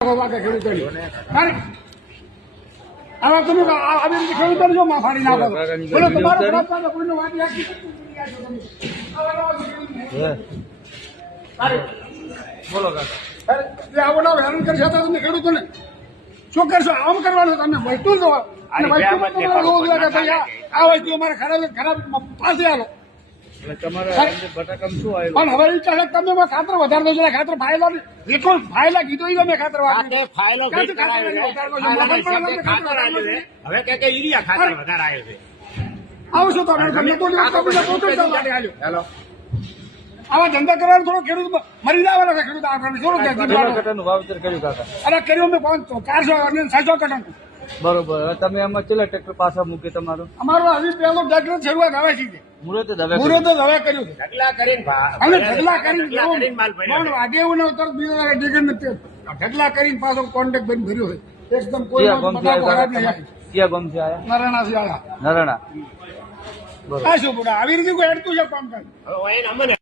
ખેડૂતોની આવા તમે આવી રીતે ખેડૂતોને જો માફાડી નાખો બોલો તમારો ખરાબ કામ કોઈનો વાત યાદ બોલો કાકા આવો ના હેરાન કરી શકતા તમે ખેડૂતોને શું કરશો આમ કરવાનું તમે વસ્તુ જ અને વસ્તુ આ વસ્તુ અમારે ખરાબ પાસે આવો બટાકામાં શું આવ્યું? પણ હવે ઈચ્છા છે તમે ખાતર વધારે દો છો ખાતર ફાયલા રેકોર્ડ ફાયલા કીધું ઈ મેં ખાતર ફાઇલો ફિટ કરાવી છે. ખાતર આવ્યું છે. હવે કે યુરિયા ખાતર વધારે આવ્યું છે. આવશો તો તમને તો હેલો આવા ધંધા કરવાનું થોડો ખેડૂત મરી જવાના છે ખેડૂત આપણને થોડું કેટલા કટાનું વાવેતર કર્યું કાકા? અરે કર્યું મેં 400 અને 600 કટન બરોબર. હવે તમે એમાં કેટલા ટ્રેક્ટર પાછા મૂકી તમારું? અમારો હજી પહેલો ટ્રેક્ટર શરૂઆત હવે છે મુહૂર્તે જ હવે મુહૂર્ત જ હવે કર્યું છે ઢગલા કરીને અને ઢગલા કરીને માલ ભર્યો પણ વાગે એવું ન તરત બીજા ડિગર નથી ઢગલા કરીને પાછો કોન્ટેક્ટ બંધ ભર્યો છે એકદમ કોઈ ક્યાં ગામથી આવ્યા કાકા? ક્યાં ગામથી આવ્યા? નારાયણથી આવ્યા નરણા. આ શું બોલા આવી રીતે કોઈ હેડતું છે કામ કાજ હવે એને અમને